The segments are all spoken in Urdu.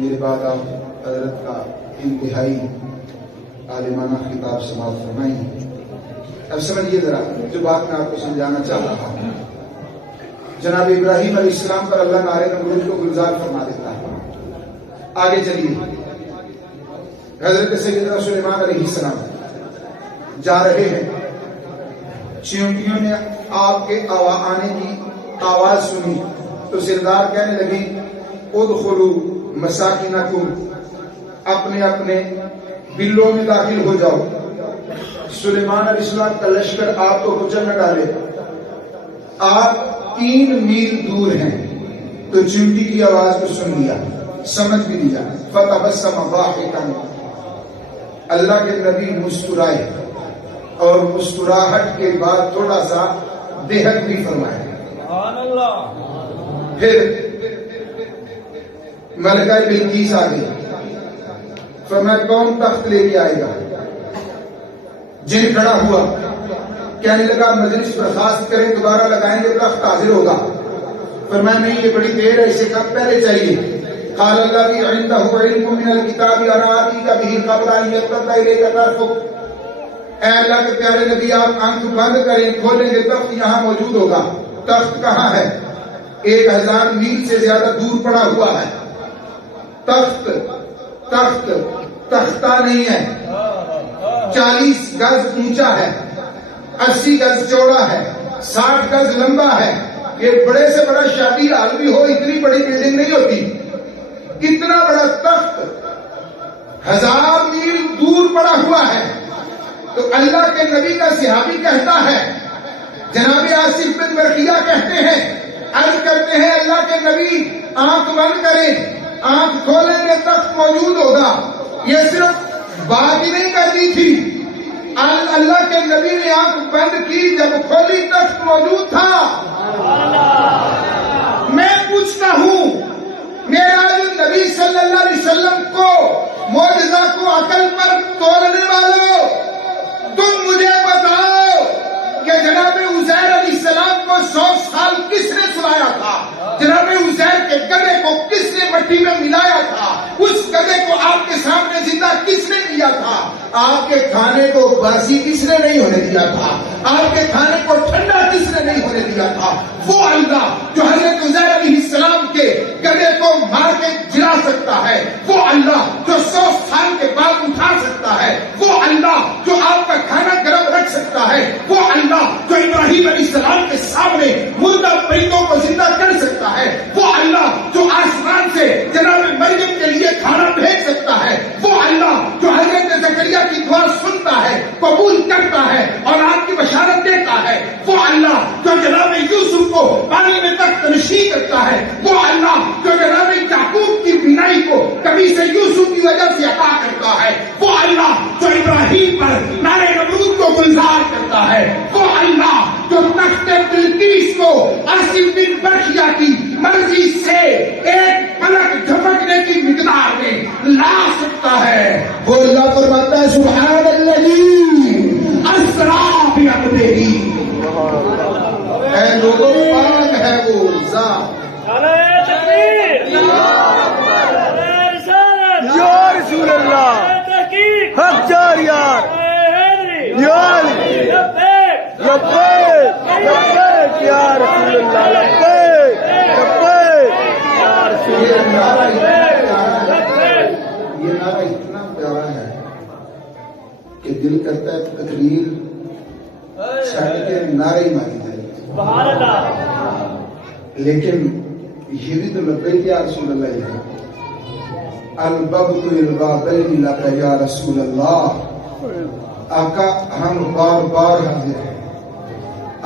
میرے بعد آپ حضرت کا انتہائی عالمانہ خطاب سماعت فرمائیں۔ اب سمجھیے ذرا جو بات میں آپ کو سمجھانا چاہ رہا ہوں۔ جناب ابراہیم علیہ السلام پر اللہ نارے نمرود کو گلزار فرما دیتا ہے۔ آگے چلیے، حضرت سیدنا سلیمان علیہ السلام جا رہے ہیں، چیونٹیوں نے آپ کے آنے کی آواز سنی تو سردار کہنے لگی ادخلوا مساکنکم، اپنے اپنے بلوں میں داخل ہو جاؤ۔ سلیمان علیہ السلام کا لشکر آپ کو کچل نہ ڈالے، آپ 3 میل دور ہیں، تو چیونٹی کی آواز کو سن لیا، سمجھ بھی لیا۔ فتبسم ضاحکا، اللہ کے نبی مسکرائے اور مسکراہٹ کے بعد تھوڑا سا بہت بھی فرمایا۔ پھر ملکہ بلقیس آ گئی، فرمایا کون تخت لے کے آئے گا؟ جن کھڑا ہوا، کہنے لگا مجلس برخاست کریں، دوبارہ لگائیں گے تخت حاضر ہوگا۔ فرمایا نہیں، یہ بڑی دیر ہے، اسے کب پہلے چاہیے؟ قال الذی عنده علم من الکتاب انا آتیک به قبل ان یرتد الیک طرفک، اے اللہ کے پیارے نبی آپ آنکھ بند کریں، کھولیں گے تخت یہاں موجود ہوگا۔ تخت کہاں ہے؟ 1000 میل سے زیادہ دور پڑا ہوا ہے۔ تخت تختہ نہیں ہے، 40 گز اونچا ہے، 80 گز چوڑا ہے، 60 گز لمبا ہے۔ یہ بڑے سے بڑا شادی ہال بھی ہو اتنی بڑی بلڈنگ نہیں ہوتی۔ اتنا بڑا تخت 1000 میل دور پڑا ہوا ہے۔ تو اللہ کے نبی کا صحابی کہتا ہے، جناب آصف بن برقیہ کہتے ہیں، عرض کرتے ہیں اللہ کے نبی آنکھ بند کریں، آنکھ کھولیں گے تخت موجود ہوگا۔ یہ صرف بات ہی نہیں کر دی تھی، اللہ کے نبی نے آنکھ بند کی، جب کھولی تخت موجود تھا۔ میں پوچھتا ہوں میرا جو نبی صلی اللہ علیہ وسلم کو معجزہ کو عقل پر تولنے والوں، تم مجھے بتاؤ کہ جناب عزیر علیہ السلام کو 100 سال کس نے سلایا تھا؟ جناب عزیر کے گدھے کو کس نے مٹی میں ملایا تھا؟ اس گدھے کو آپ کے سامنے زندہ کس نے کیا تھا؟ آپ کے کھانے کو باسی کس نے نہیں ہونے دیا تھا؟ آپ کے کھانے کو ٹھنڈا کس نے نہیں ہونے دیا تھا؟ وہ اللہ جو حضرت عزیر علیہ السلام کے گدھے کو مار کے جلا سکتا ہے، وہ اللہ جو 100 سال کے بعد اٹھا سکتا ہے، وہ اللہ جو آپ کا کھانا گرم رکھ سکتا ہے، وہ اللہ جو ابراہیم علیہ السلام کے سامنے مردہ پرندوں کو زندہ کر سکتا ہے، وہ اللہ جو آسمان سے جناب مریم کے لیے کھانا بھیج سکتا ہے، وہ اللہ جو حضرت زکریا کی دعا سنتا ہے، قبول کرتا ہے اور آپ کی بشارت دیتا ہے، وہ اللہ جو جناب یوسف کو پانی میں تک تنشی کرتا ہے، وہ اللہ جو جناب یعقوب کی بینائی کو کبھی سے یوسف کی وجہ سے عطا کرتا ہے، وہ اللہ جو ابراہیم پر نارے نمرود کو گلزار کرتا ہے، وہ اللہ جو تخت بلقیس کو آصف بن برقیہ کی مرضی سے ایک پلک جھپکنے کی مقدار میں لا سکتا ہے، وہ اللہ فرماتا ہے سبحان الذی اسریٰ بعبدہ۔ اے لوگوں پاک ہے وہ ذات۔ یا رسول اللہ حق جار یار لبیک لبیک یا رسول اللہ لبیک لبیک یا رسول اللہ۔ یہ نعرہ اتنا پیارا ہے کہ دل کرتا ہے تقریر چھٹ کے نعرے ہی ماری جائے، لیکن یہ بھی تو لبیک یا رسول اللہ ہے۔ البغض البابین لک یا رسول اللہ۔ آقا ہم بار بار حاضر ہیں،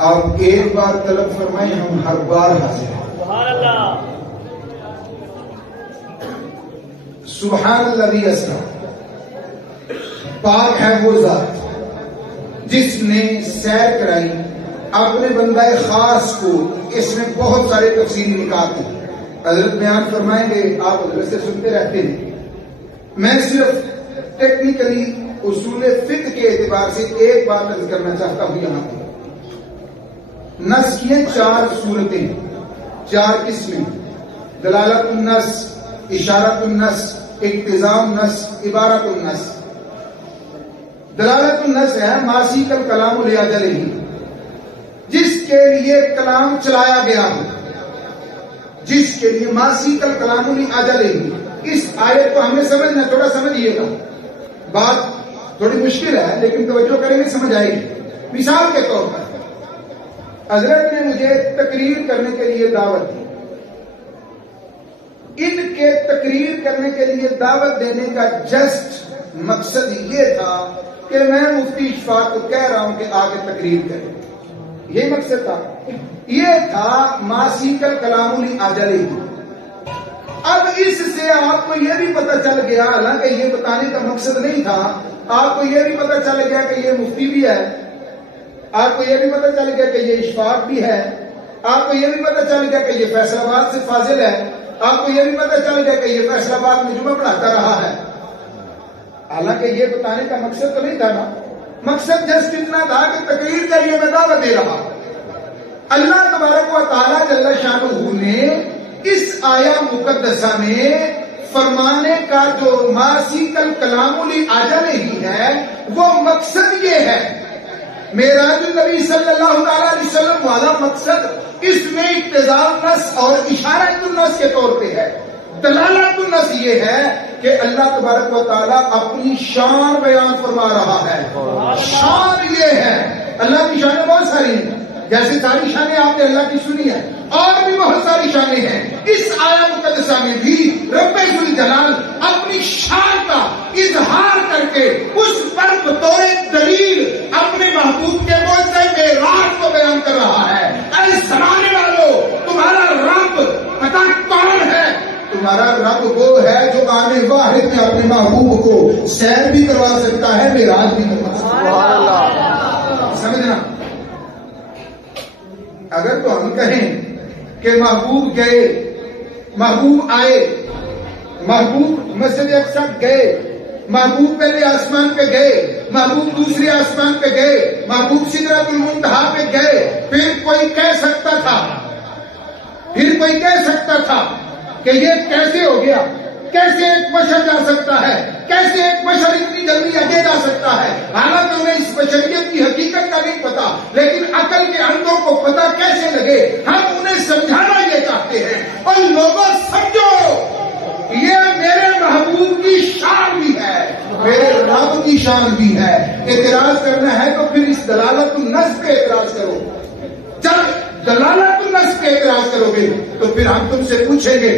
آپ ایک بار طلب فرمائیں، ہم ہر بار حاضر ہیں۔ سبحان الذی اسریٰ، پاک ہے وہ ذات جس نے سیر کرائی اپنے بندہ خاص کو۔ اس میں بہت سارے تفصیلی نکات ہیں، حضرت بیان فرمائیں گے، آپ حضرت سے سنتے رہتے ہیں۔ میں صرف ٹیکنیکلی اصول فقہ کے اعتبار سے ایک بات عرض کرنا چاہتا ہوں۔ یہاں پہ نص کی 4 صورتیں، 4 قسمیں، دلالت النص، اشارت النص، اقتضاء النص، عبارت النص۔ دلالت النص ہے ماسیک الکلام لاجلہ، جس کے لیے کلام چلایا گیا ہو، جس کے لیے ماسیک الکلام لاجلہ۔ اس آیت کو ہمیں سمجھنا، تھوڑا سمجھیے گا، بات تھوڑی مشکل ہے لیکن توجہ کریں گے سمجھ آئے گی۔ مثال کے طور پر حضرت نے مجھے تقریر کرنے کے لیے دعوت دی۔ ان کے تقریر کرنے کے لیے دعوت دینے کا جسٹ مقصد یہ تھا کہ میں مفتی اشفاق کو کہہ رہا ہوں کہ آگے تقریر کریں، یہ مقصد تھا۔ یہ تھا ماسیک الکلام لاجلہ۔ اب اس سے آپ کو یہ بھی پتہ چل گیا، حالانکہ یہ بتانے کا مقصد نہیں تھا، آپ کو یہ بھی پتہ چل گیا کہ یہ مفتی بھی ہے، آپ کو یہ بھی پتہ چل گیا کہ یہ اشفاق بھی ہے، آپ کو یہ بھی پتہ چل گیا کہ یہ فیصل آباد سے فاضل ہے، آپ کو یہ بھی پتہ چل گیا کہ یہ فیصل آباد میں جمعہ پڑھاتا رہا ہے۔ حالانکہ یہ بتانے کا مقصد تو نہیں تھا نا، مقصد جسٹ اتنا تھا کہ تقریر کے لیے میں دعوت دے رہا۔ اللہ تبارک و تعالیٰ جل شانہ نے اس آیا مقدسہ میں فرمانے کا جو ماسیک الکلام لاجلہ ہی ہے، وہ مقصد یہ ہے۔ معراج النبی صلی اللہ تعالی علیہ وسلم والا مقصد اس میں اقتضاء النص اور اشارت النص کے طور پہ ہے۔ دلالت النص یہ ہے کہ اللہ تبارک و تعالیٰ اپنی شان بیان فرما رہا ہے۔ شان یہ ہے، اللہ کی شانیں بہت ساری ہیں، جیسے ساری شانیں آپ نے اللہ کی سنی ہے، اور بھی بہت ساری شانیں ہیں۔ اس آیا مقدسہ میں بھی رب ذوالجلال اپنی شان کا اظہار کر کے اس پر بطور دلیل اپنے محبوب کے معجزہ معراج کو بیان کر رہا ہے۔ اے زمانے والوں، تمہارا رب پتہ کون ہے؟ تمہارا رب وہ ہے جو آنے واحد میں اپنے محبوب کو سیر بھی کروا سکتا ہے، معراج بھی کروا سکتا ہے۔ سمجھنا، اگر تو ہم کہیں کہ محبوب گئے، محبوب آئے، محبوب مسجد اقصی گئے، محبوب پہلے آسمان پہ گئے، محبوب دوسرے آسمان پہ گئے، محبوب سدرۃ المنتہا پہ گئے، پھر کوئی کہہ سکتا تھا کہ یہ کیسے ہو گیا؟ کیسے ایک بشر جا سکتا ہے؟ کیسے ایک بشر اتنی جلدی آگے جا سکتا ہے؟ حالانکہ انہیں اس بشریت کی حقیقت کا نہیں پتا، لیکن عقل کے اندھوں کو پتا کیسے لگے؟ ہم انہیں سمجھانا یہ چاہتے ہیں، اور لوگوں سمجھو یہ میرے محبوب کی شان بھی ہے، میرے رب کی شان بھی ہے۔ اعتراض کرنا ہے تو پھر اس دلالت النص پہ اعتراض کرو۔ جب دلالت النص پہ اعتراض کرو گے تو پھر ہم تم سے پوچھیں گے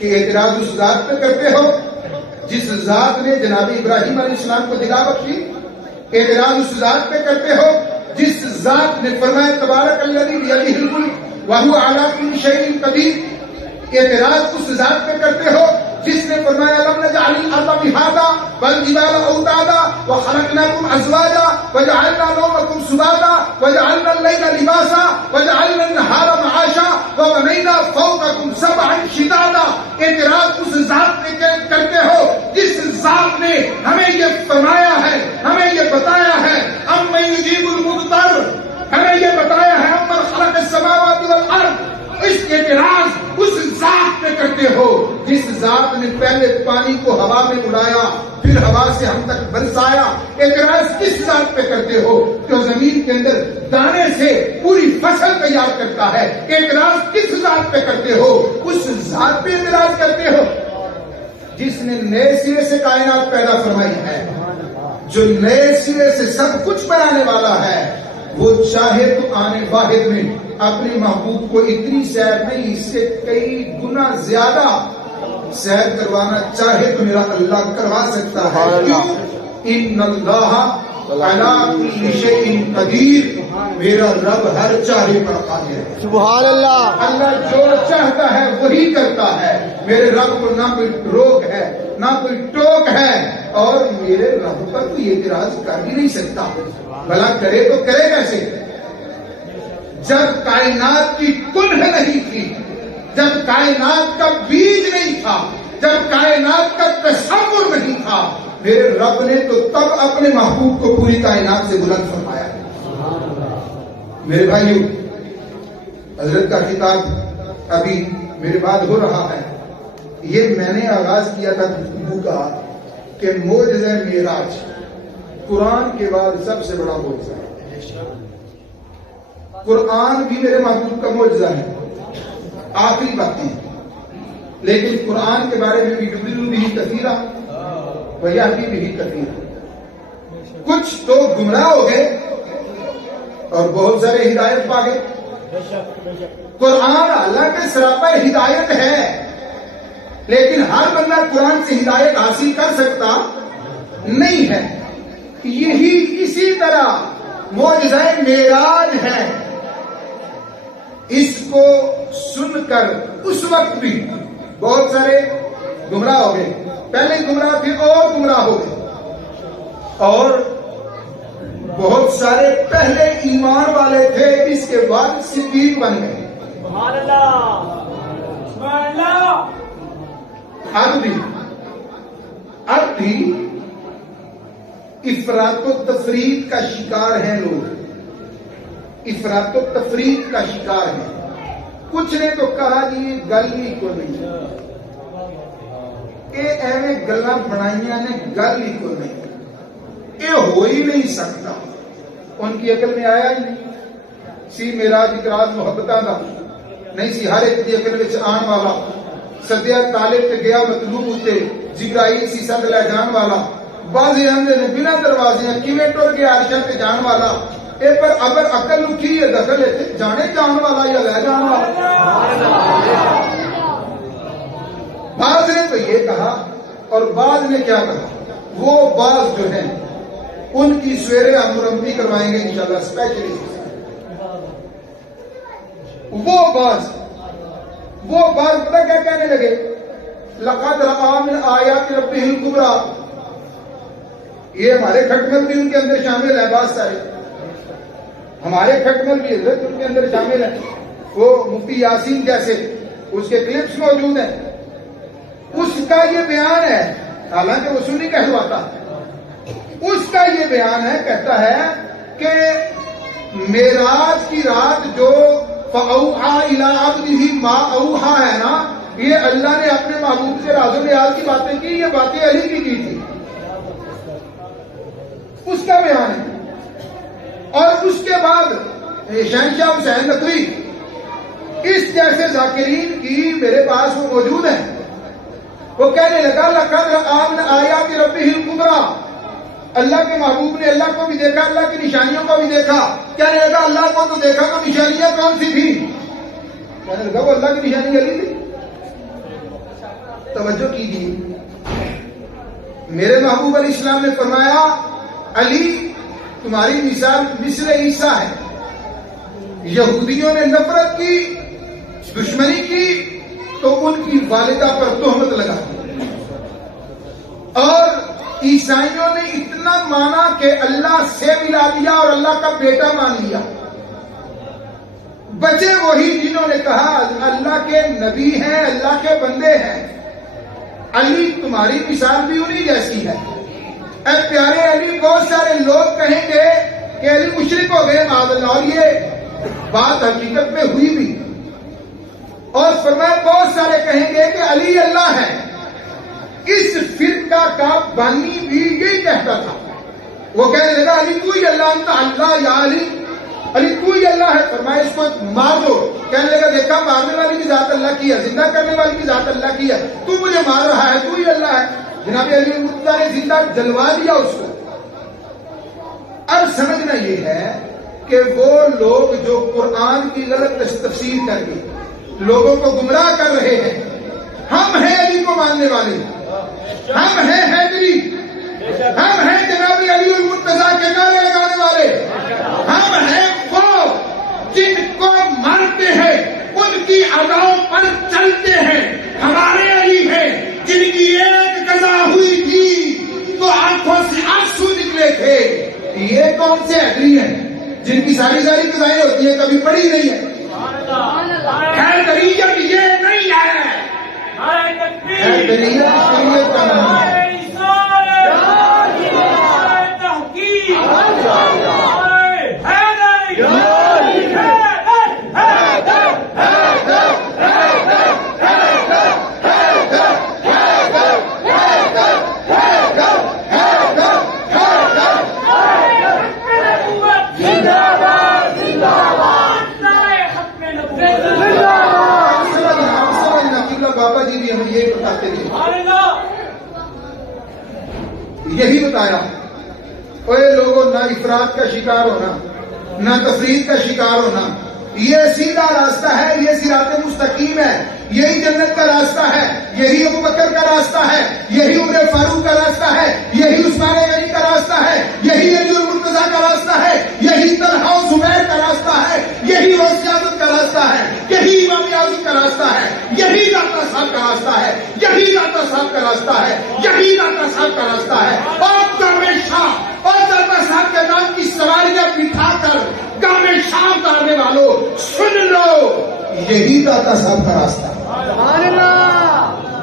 کہ اعتراض اس ذات پہ کرتے ہو جس ذات نے جناب ابراہیم علیہ السلام کو دلا بخشی؟ اعتراض اس ذات پہ کرتے ہو جس ذات نے فرمایا تبارک الذی بیدہ الملک وہو علی کل شیء قدیر؟ اعتراض اس ذات پہ کرتے ہو جس نے فرمایا لم نجعل الارض مہادا والجبال اوتادا وخلقناکم ازواجا وجعلنا نومکم سباتا وجعلنا اللیل لباسا وجعلنا النہار معاشا وبنینا فوقکم سبعا شدادا۔ اعتراض اس ذات پہ کرتے ہو جس ذات نے ہمیں یہ فرمایا ہے، ہمیں یہ بتایا ہے امن یجیب المضطر، ہمیں یہ بتایا ہے امن خلق السماوات والارض۔ اس اعتراض اس ذات پہ کرتے ہو جس ذات نے پہلے پانی کو ہوا میں اڑایا، پھر ہوا سے ہم تک برسایا۔ اعتراض کس ذات پہ کرتے ہو جو زمین کے اندر دانے سے پوری فصل تیار کرتا ہے؟ اعتراض کس ذات پہ کرتے ہو؟ اس ذات پہ اعتراض کرتے ہو جس نے نئے سرے سے کائنات پیدا فرمائی ہے، جو نئے سرے سے سب کچھ بنانے والا ہے۔ وہ چاہے تو آنے واحد میں اپنے محبوب کو اتنی سیر نہیں، اس سے کئی گنا زیادہ سیر کروانا چاہے تو میرا اللہ کروا سکتا ہے۔ کیوں؟ ان اللہ علی کل شیء قدیر، میرا رب ہر چاہے پر قادر ہے۔ سبحان اللہ، اللہ جو چاہتا ہے وہی کرتا ہے۔ میرے رب کو نہ کوئی روک ہے نہ کوئی ٹوک ہے، اور میرے رب پر کوئی اعتراض کر بھی نہیں سکتا۔ بھلا کرے تو کرے کیسے؟ جب کائنات کی کنہ نہیں تھی، جب کائنات کا بیج نہیں تھا، جب کائنات کا تصور نہیں تھا، میرے رب نے تو تب اپنے محبوب کو پوری کائنات سے بلند فرمایا۔ میرے بھائیو، حضرت کا خطاب ابھی میرے بعد ہو رہا ہے، یہ میں نے آغاز کیا تھا گفتگو کا کہ معجزہ معراج قرآن کے بعد سب سے بڑا معجزہ ہے۔ قرآن بھی میرے محبوب کا معجزہ ہے، آخری باتیں، لیکن قرآن کے بارے میں بھی یضل بھی کثیرا ویہدی بھی کثیرا، کچھ تو گمراہ ہو گئے اور بہت سارے ہدایت پا گئے۔ قرآن اللہ کے سراپر ہدایت ہے، لیکن ہر بندہ قرآن سے ہدایت حاصل کر سکتا نہیں ہے۔ یہی اسی طرح معجزہ معراج ہے، اس کو سن کر اس وقت بھی بہت سارے گمراہ ہو گئے، پہلے گمراہ تھے اور گمراہ ہو گئے، اور بہت سارے پہلے ایمان والے تھے، اس کے بعد صدیق بن گئے۔ سبحان اللہ، سبحان اللہ۔ اب بھی افراط و تفریط کا شکار ہیں لوگ، افراط و تفریط کا شکار ہیں۔ کچھ نے تو کہا جی یہ گل ہی کو نہیں، یہ ایویں گلاں بنائیاں نے، گل ہی کو نہیں، یہ ہو ہی نہیں سکتا۔ ان کی عقل میں آیا ہی نہیں سی معراج ایک راز محبتاں دا نہیں سی، ہر ایک دی عقل وچ آن والا، سدیا طالب تے گیا مطلوب اتے، جبرائیل سی سد لے جان والا، بازی آندے نے بنا دروازے کیویں ٹر گیا عرشاں تے جان والا، اے پر اگر عقل لکھی ہے دخل ہے جانے جان والا یا لے جان والا۔ بعض نے تو یہ کہا اور بعض نے کیا کہا، وہ بعض جو ہیں ان کی سویرے ہم مرمتی کروائیں گے انشاءاللہ اسپیشلی۔ وہ بعض پتہ کیا کہنے لگے، لقد رأى من آیات ربہ الکبریٰ، یہ ہمارے کھٹمل بھی ان کے اندر شامل ہے، بعض سارے ہمارے کھٹمل بھی حضرت ان کے اندر شامل ہیں، وہ مفتی یاسین جیسے اس کے کلپس موجود ہیں، اس کا یہ بیان ہے، حالانکہ وہ سنی کہلواتا، اس کا یہ بیان ہے، کہتا ہے کہ معراج کی رات جو فَأَوْحَى إِلَىٰ عَبْدِهِ مَا أَوْحَى ہے نا، یہ اللہ نے اپنے محبوب سے راز و نیاز کی باتیں کی، یہ باتیں علی کی تھی، اس کا بیان ہے۔ اور اس کے بعد شہنشاہ حسین نقوی اس جیسے ذاکرین کی میرے پاس وہ موجود ہیں، وہ کہنے لگا لقد رأى من آیات ربہ الکبریٰ، اللہ کے محبوب نے اللہ کو بھی دیکھا، اللہ کی نشانیوں کو بھی دیکھا۔ کہنے لگا اللہ کو تو دیکھا تو نشانیاں کون سی تھی؟ کہنے لگا وہ اللہ کی نشانی علی تھی۔ توجہ کیجیے، میرے محبوب علیہ السلام نے فرمایا علی تمہاری مثال مثل عیسیٰ ہے۔ یہودیوں نے نفرت کی، دشمنی کی، تو ان کی والدہ پر تہمت لگا دی، اور عیسائیوں نے اتنا مانا کہ اللہ سے ملا دیا اور اللہ کا بیٹا مان لیا۔ بچے وہی جنہوں نے کہا اللہ کے نبی ہیں، اللہ کے بندے ہیں۔ علی تمہاری مثال بھی انہی جیسی ہے۔ اے پیارے علی، بہت سارے لوگ کہیں گے کہ علی مشرک ہو گئے معاذ اللہ، اور یہ بات حقیقت میں ہوئی بھی، اور فرمایا بہت سارے کہیں گے کہ علی اللہ ہے۔ اس فرقہ کا بانی بھی یہی کہتا تھا، وہ کہنے لگا علی تو ہی اللہ، انت اللہ یا علی، علی تو ہی اللہ ہے۔ فرمایا اس کو مار دو۔ کہنے لگا دیکھا مارنے والی کی ذات اللہ کی ہے، زندہ کرنے والی کی ذات اللہ کی ہے، تو مجھے مار رہا ہے، تو ہی اللہ ہے۔ جناب علی مرتضیٰ نے زندہ جلوا دیا اس کو۔ اب سمجھنا یہ ہے کہ وہ لوگ جو قرآن کی غلط تفسیر کر کے لوگوں کو گمراہ کر رہے ہیں، ہم ہیں علی کو ماننے والے، ہم ہیں حیدری، ہم ہیں جناب علی المرتضیٰ کے نعرے لگانے والے، ہم ہیں وہ جن کو مانتے ہیں، ان کی اداؤں پر چلتے ہیں۔ ہمارے علی ہیں جن کی ایک قضا ہوئی تھی تو آنکھوں سے آنسو نکلے تھے۔ یہ کون سے حیدری ہیں جن کی ساری قضائیں ہوتی ہیں، کبھی پڑھی نہیں ہے؟ حیدریت یہ نہیں ہے، حیدریت شریعت کا نام ہے۔ یہی بتایا اے لوگوں، نہ افراد کا شکار ہونا، نہ تفرید کا شکار ہونا، یہ سیدھا راستہ ہے، یہ صراط مستقیم ہے، یہی جنت کا راستہ ہے، یہی ابو بکر کا راستہ ہے، یہی عمر فاروق کا راستہ ہے، یہی عثمان غنی کا راستہ ہے، یہی علی المرتضیٰ کا راستہ ہے، یہی طلحہ و زبیر کا راستہ ہے، یہی غوث اعظم کا راستہ ہے، یہی امام اعظم کا راستہ ہے، یہی داتا صاحب کا راستہ ہے، یہی داتا صاحب کا راستہ ہے، یہی داتا صاحب کا راستہ ہے۔ اور کامل شاہ اور داتا صاحب کے نام کی سواریاں بٹھا کر کامل شاہ اتارنے والوں سن لو، یہی داتا صاحب کا راستہ ہے۔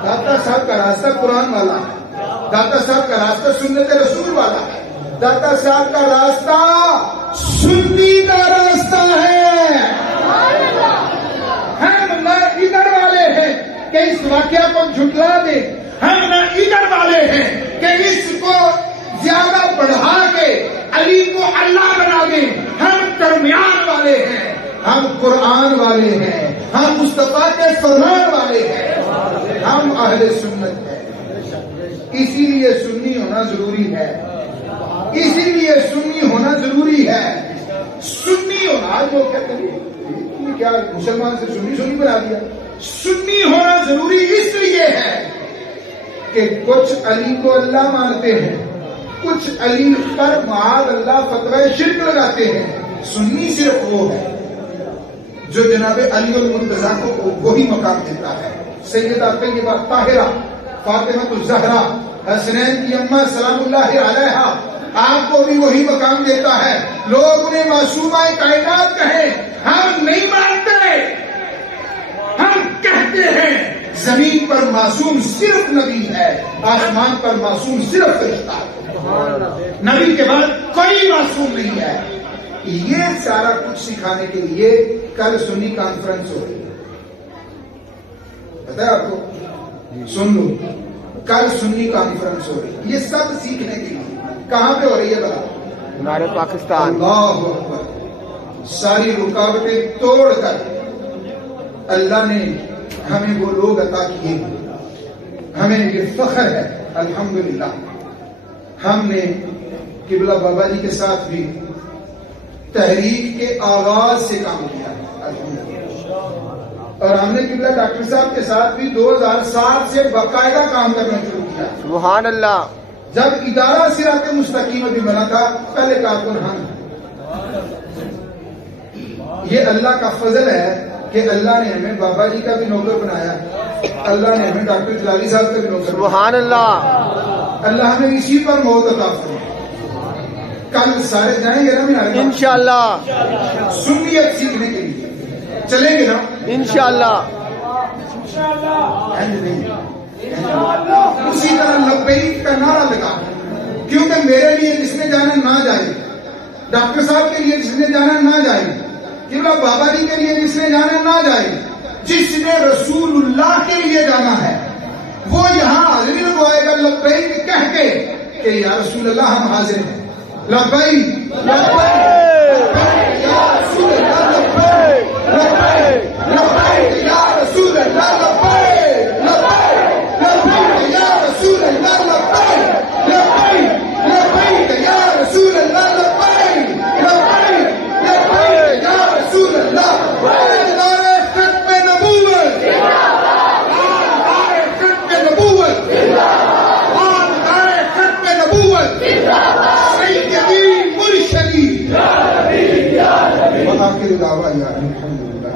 داتا صاحب کا راستہ قرآن والا ہے، داتا صاحب کا راستہ سنت رسول والا ہے، داتا صاحب کا راستہ سنی کا راستہ ہے۔ ہم نہ ادھر والے ہیں کہ اس واقعہ کو جھٹلا دیں، ہم نہ ادھر والے ہیں کہ اس کو زیادہ بڑھا کے علی کو اللہ بنا دیں، ہم درمیان والے ہیں، ہم قرآن والے ہیں، ہم مصطفیٰ کے فرمان والے ہیں، ہم اہل سنت ہیں۔ اسی لیے سنی ہونا ضروری ہے، اسی لیے سنی ہونا ضروری ہے۔ سنی ہونا جو کہتے ہیں کیا مسلمان سے سنی بنا دیا، سنی ہونا ضروری اس لیے ہے کہ کچھ علی کو اللہ مانتے ہیں، کچھ علی پر معاذ اللہ فتوی شرک لگاتے ہیں۔ سنی صرف وہ ہے جو جناب علی المرتضیٰ کو وہی مقام دیتا ہے۔ سیدہ طیبہ طاہرہ فاطمہ الزہرا حسنین کی اماں سلام اللہ علیہا، آپ کو بھی وہی مقام دیتا ہے۔ لوگ انہیں معصومہ کائنات کہیں، ہم نہیں مانتے، ہم کہتے ہیں زمین پر معصوم صرف نبی ہے، آسمان پر معصوم صرف فرشتہ ہے، نبی کے بعد کوئی معصوم نہیں ہے۔ یہ سارا کچھ سکھانے کے لیے کل سنی کانفرنس ہو رہی ہے، پتہ ہے آپ کو؟ سن لو، کل سنی کانفرنس ہو رہی ہے، یہ سب سیکھنے کے لیے۔ کہاں پہ ہو رہی ہے بلا؟ ہمارے پاکستان۔ اللہ اکبر۔ ساری رکاوٹیں توڑ کر اللہ نے ہمیں وہ لوگ عطا کیے، ہمیں یہ فخر ہے الحمدللہ۔ ہم نے قبلہ بابا جی کے ساتھ بھی تحریک کے آغاز سے کام کیا الحمدللہ، اور ہم نے قبلہ ڈاکٹر صاحب کے ساتھ بھی 2007 سے باقاعدہ کام کرنا شروع کیا۔ سبحان اللہ۔ جب ادارہ صراط مستقیم ابھی بنا تھا، پہلے کارکن ہم۔ یہ اللہ کا فضل ہے کہ اللہ نے ہمیں بابا جی کا بھی نوکر بنایا، اللہ نے ہمیں ڈاکٹر جلالی صاحب کا بھی نوکر بنایا۔ سبحان اللہ۔ اللہ ہمیں اسی پر موت عطا فرمائے۔ کل سارے جائیں گے نا مینار؟ انشاءاللہ سنیت سیکھنے کے لیے چلیں گے نا انشاءاللہ۔ اسی طرح لبیک کا نعرہ لگا، کیونکہ میرے لیے جس نے جانا نہ جائے، ڈاکٹر صاحب کے لیے جس نے جانا نہ جائے، قبلہ بابا جی کے لیے جس نے جانا نہ جائے، جس نے رسول اللہ کے لیے جانا ہے وہ یہاں حاضری لگوائے گا لبیک کہہ کے کہ یا رسول اللہ ہم حاضر ہیں، لبیک لبیک یا رسول اللہ، لبیک لبیک لبیک یا رسول اللہ، لبیک لبیک لبیک یا رسول اللہ، لبیک لبیک لبیک یا رسول اللہ، لبیک لبیک لبیک یا رسول اللہ۔ نعرہ ختم نبوت، نعرہ ختم نبوت، نعرہ ختم نبوت، سیدی مرشدی وآخر دعوانا الحمدللہ۔